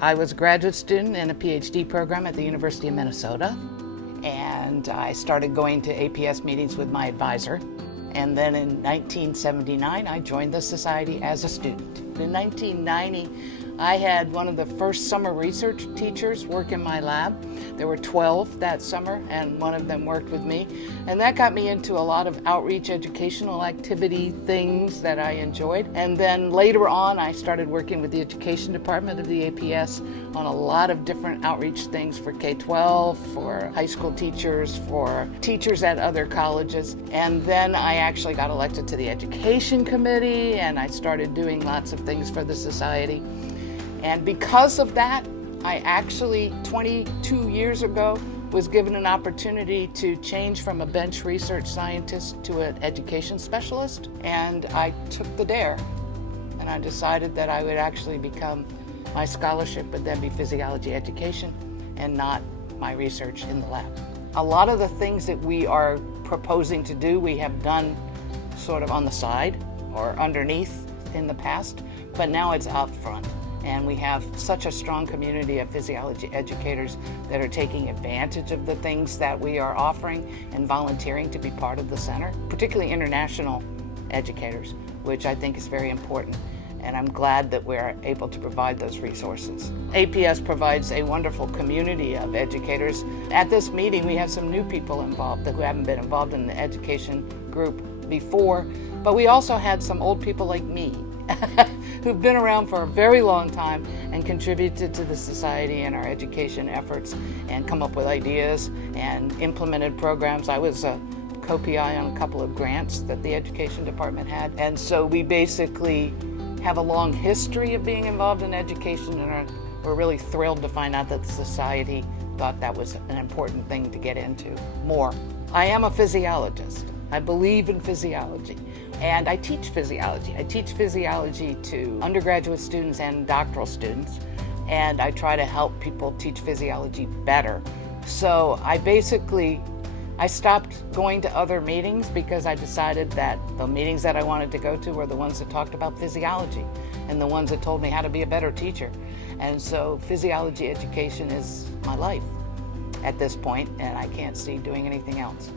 I was a graduate student in a PhD program at the University of Minnesota, and I started going to APS meetings with my advisor. And then in 1979, I joined the society as a student. In 1990, I had one of the first summer research teachers work in my lab. There were 12 that summer, and one of them worked with me. And that got me into a lot of outreach educational activity things that I enjoyed. And then later on, I started working with the education department of the APS on a lot of different outreach things for K-12, for high school teachers, for teachers at other colleges. And then I actually got elected to the education committee, and I started doing lots of things for the society. And because of that, I actually, 22 years ago, was given an opportunity to change from a bench research scientist to an education specialist. And I took the dare, and I decided that I would actually become, my scholarship would then be physiology education and not my research in the lab. A lot of the things that we are proposing to do, we have done sort of on the side or underneath in the past, but now it's up front. And we have such a strong community of physiology educators that are taking advantage of the things that we are offering and volunteering to be part of the center, particularly international educators, which I think is very important. And I'm glad that we're able to provide those resources. APS provides a wonderful community of educators. At this meeting, we have some new people involved who haven't been involved in the education group before, but we also had some old people like me who've been around for a very long time and contributed to the society and our education efforts and come up with ideas and implemented programs. I was a co-PI on a couple of grants that the education department had. And so we basically have a long history of being involved in education, and we're really thrilled to find out that the society thought that was an important thing to get into more. I am a physiologist. I believe in physiology. And I teach physiology. I teach physiology to undergraduate students and doctoral students, and I try to help people teach physiology better. So I stopped going to other meetings because I decided that the meetings that I wanted to go to were the ones that talked about physiology and the ones that told me how to be a better teacher. And so physiology education is my life at this point, and I can't see doing anything else.